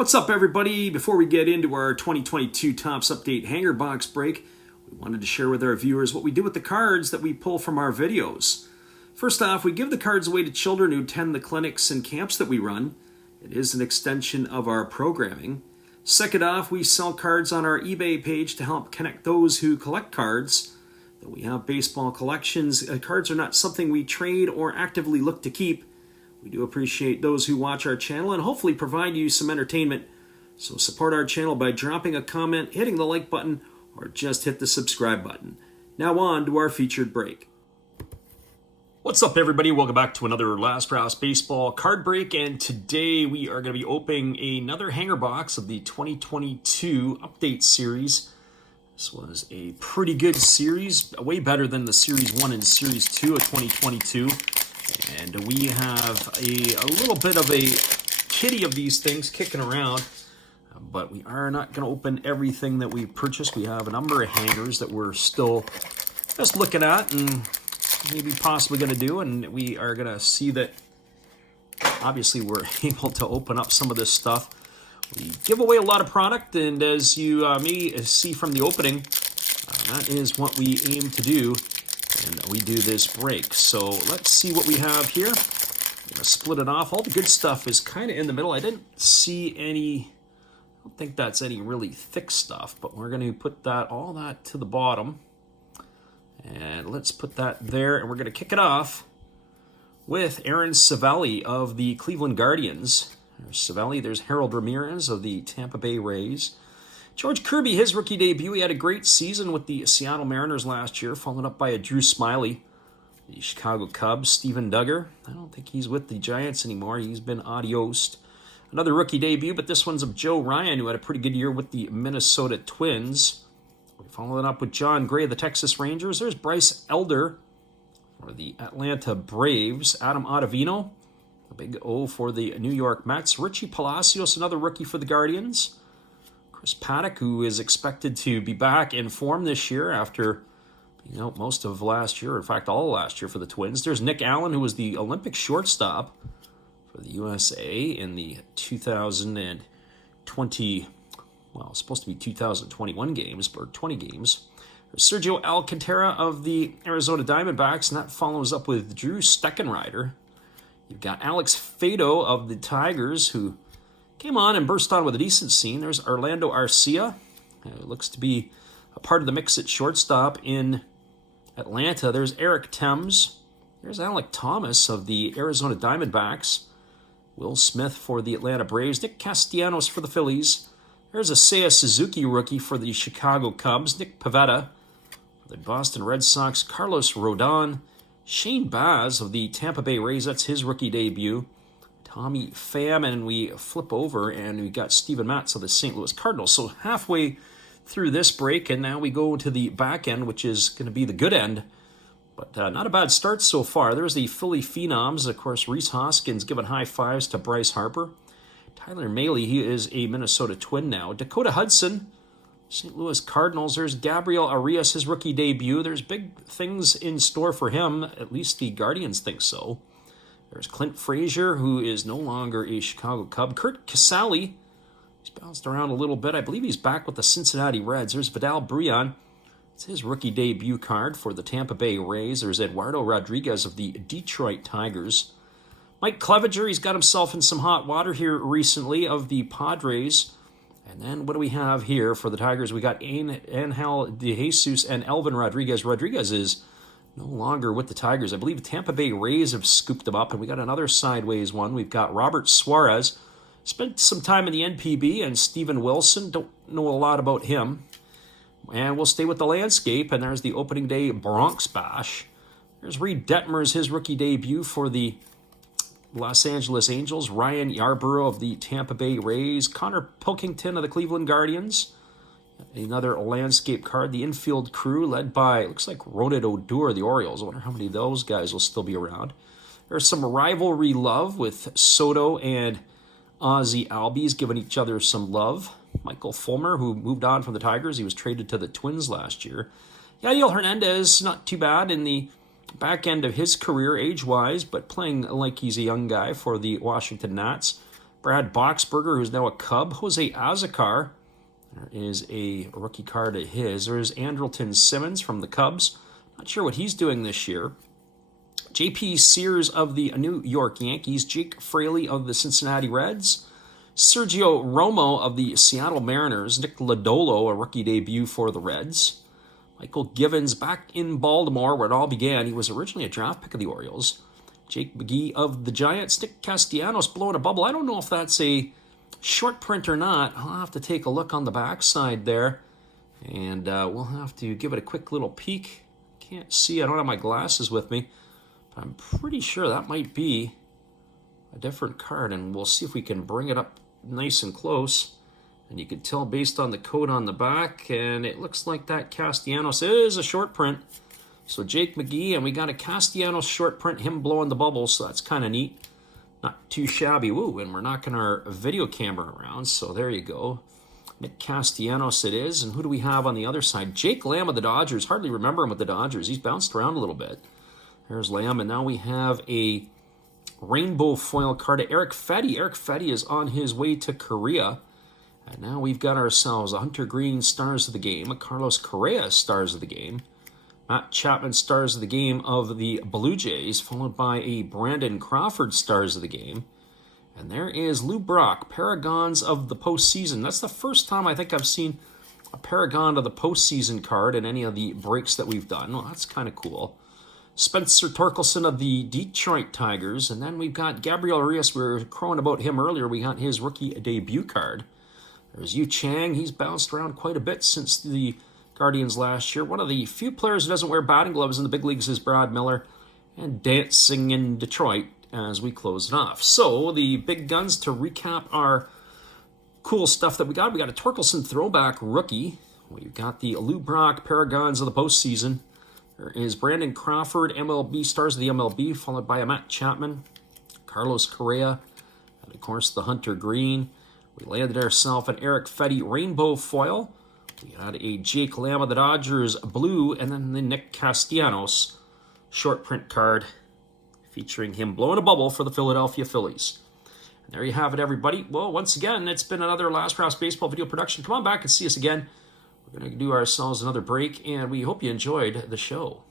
What's up, everybody? Before we get into our 2022 Topps Update Hanger Box break, we wanted to share with our viewers what we do with the cards that we pull from our videos. First off, we give the cards away to children who attend the clinics and camps that we run. It is an extension of our programming. Second off, we sell cards on our eBay page to help connect those who collect cards. Though we have baseball collections, cards are not something we trade or actively look to keep. We do appreciate those who watch our channel and hopefully provide you some entertainment. So support our channel by dropping a comment, hitting the like button, or just hit the subscribe button. Now on to our featured break. What's up, everybody? Welcome back to another Last Rouse Baseball card break, and today we are going to be opening another hanger box of the 2022 Update Series. This was a pretty good series, way better than the Series 1 and Series 2 of 2022. And we have a little bit of a kitty of these things kicking around, but we are not going to open everything that we purchased. We have a number of hangers that we're still just looking at and maybe possibly going to do, and we are going to see that obviously we're able to open up some of this stuff. We give away a lot of product, and as you may see from the opening, that is what we aim to do. And we do this break. So let's see what we have here. I'm going to split it off. All the good stuff is kind of in the middle. I didn't see any, I don't think that's any really thick stuff, but we're going to put all that to the bottom. And let's put that there, and we're going to kick it off with Aaron Civale of the Cleveland Guardians. There's Civale, there's Harold Ramirez of the Tampa Bay Rays. George Kirby, his rookie debut, he had a great season with the Seattle Mariners last year, followed up by a Drew Smyly. The Chicago Cubs, Steven Duggar. I don't think he's with the Giants anymore. He's been adiosed. Another rookie debut, but this one's of Joe Ryan, who had a pretty good year with the Minnesota Twins. We follow it up with John Gray of the Texas Rangers. There's Bryce Elder for the Atlanta Braves. Adam Ottavino, a big O for the New York Mets. Richie Palacios, another rookie for the Guardians. Chris Paddock, who is expected to be back in form this year after most of last year, in fact, all of last year for the Twins. There's Nick Allen, who was the Olympic shortstop for the USA in the 2020, well, it's supposed to be 2021 games, or 20 games. There's Sergio Alcantara of the Arizona Diamondbacks, and that follows up with Drew Steckenrider. You've got Alex Fado of the Tigers, who came on and burst on with a decent scene. There's Orlando Arcia, who looks to be a part of the mix at shortstop in Atlanta. There's Eric Thames. There's Alec Thomas of the Arizona Diamondbacks. Will Smith for the Atlanta Braves. Nick Castellanos for the Phillies. There's a Seiya Suzuki rookie for the Chicago Cubs. Nick Pivetta for the Boston Red Sox. Carlos Rodon. Shane Baz of the Tampa Bay Rays. That's his rookie debut. Tommy Pham, and we flip over, and we got Steven Matz of the St. Louis Cardinals. So halfway through this break, and now we go to the back end, which is going to be the good end. But not a bad start so far. There's the Philly Phenoms. Of course, Rhys Hoskins giving high fives to Bryce Harper. Tyler Mahle, he is a Minnesota Twin now. Dakota Hudson, St. Louis Cardinals. There's Gabriel Arias, his rookie debut. There's big things in store for him. At least the Guardians think so. There's Clint Frazier, who is no longer a Chicago Cub. Kurt Casale, he's bounced around a little bit. I believe he's back with the Cincinnati Reds. There's Vidal Bryan. It's his rookie debut card for the Tampa Bay Rays. There's Eduardo Rodriguez of the Detroit Tigers. Mike Clevenger, he's got himself in some hot water here recently of the Padres. And then what do we have here for the Tigers? We got Angel De Jesus and Elvin Rodriguez. Rodriguez is no longer with the Tigers. I believe the Tampa Bay Rays have scooped them up, and we got another sideways one. We've got Robert Suarez. Spent some time in the NPB, and Steven Wilson. Don't know a lot about him. And we'll stay with the landscape, and there's the opening day Bronx Bash. There's Reed Detmers, his rookie debut for the Los Angeles Angels. Ryan Yarborough of the Tampa Bay Rays. Connor Pilkington of the Cleveland Guardians. Another landscape card, the infield crew led by, looks like Ronald Odor of the Orioles. I wonder how many of those guys will still be around. There's some rivalry love with Soto and Ozzie Albies giving each other some love. Michael Fulmer, who moved on from the Tigers, he was traded to the Twins last year. Yadiel Hernandez, not too bad in the back end of his career age-wise, but playing like he's a young guy for the Washington Nats. Brad Boxberger, who's now a Cub. Jose Azocar, there is a rookie card of his. There's Andrelton Simmons from the Cubs. Not sure what he's doing this year. J.P. Sears of the New York Yankees. Jake Fraley of the Cincinnati Reds. Sergio Romo of the Seattle Mariners. Nick Lodolo, a rookie debut for the Reds. Michael Givens back in Baltimore, where it all began. He was originally a draft pick of the Orioles. Jake McGee of the Giants. Nick Castellanos blowing a bubble. I don't know if that's a short print or not. I'll have to take a look on the backside there. And we'll have to give it a quick little peek. Can't see. I don't have my glasses with me. But I'm pretty sure that might be a different card. And we'll see if we can bring it up nice and close. And you can tell based on the code on the back. And it looks like that Castellanos is a short print. So Jake McGee, and we got a Castellanos short print, him blowing the bubbles. So that's kind of neat. Not too shabby. Woo, and we're knocking our video camera around. So there you go. Nick Castellanos it is. And who do we have on the other side? Jake Lamb of the Dodgers. Hardly remember him with the Dodgers. He's bounced around a little bit. There's Lamb. And now we have a rainbow foil card of Eric Fetty. Eric Fetty is on his way to Korea. And now we've got ourselves a Hunter Green Stars of the Game, a Carlos Correa Stars of the Game, Matt Chapman Stars of the Game of the Blue Jays, followed by a Brandon Crawford Stars of the Game. And there is Lou Brock, Paragons of the Postseason. That's the first time I think I've seen a Paragon of the Postseason card in any of the breaks that we've done. Well, that's kind of cool. Spencer Torkelson of the Detroit Tigers. And then we've got Gabriel Arias. We were crowing about him earlier. We got his rookie debut card. There's Yu Chang. He's bounced around quite a bit since the Guardians last year. One of the few players who doesn't wear batting gloves in the big leagues is Brad Miller. And dancing in Detroit as we close it off. So the big guns to recap our cool stuff that we got. We got a Torkelson throwback rookie. We've got the Lou Brock Paragons of the Postseason. There is Brandon Crawford, MLB Stars of the MLB, followed by a Matt Chapman, Carlos Correa, and of course the Hunter Green. We landed ourselves an Eric Fetty rainbow foil. We had a Jake Lamb of the Dodgers blue, and then the Nick Castellanos short print card featuring him blowing a bubble for the Philadelphia Phillies. And there you have it, everybody. Well, once again, it's been another Last Rouse Baseball video production. Come on back and see us again. We're going to do ourselves another break, and we hope you enjoyed the show.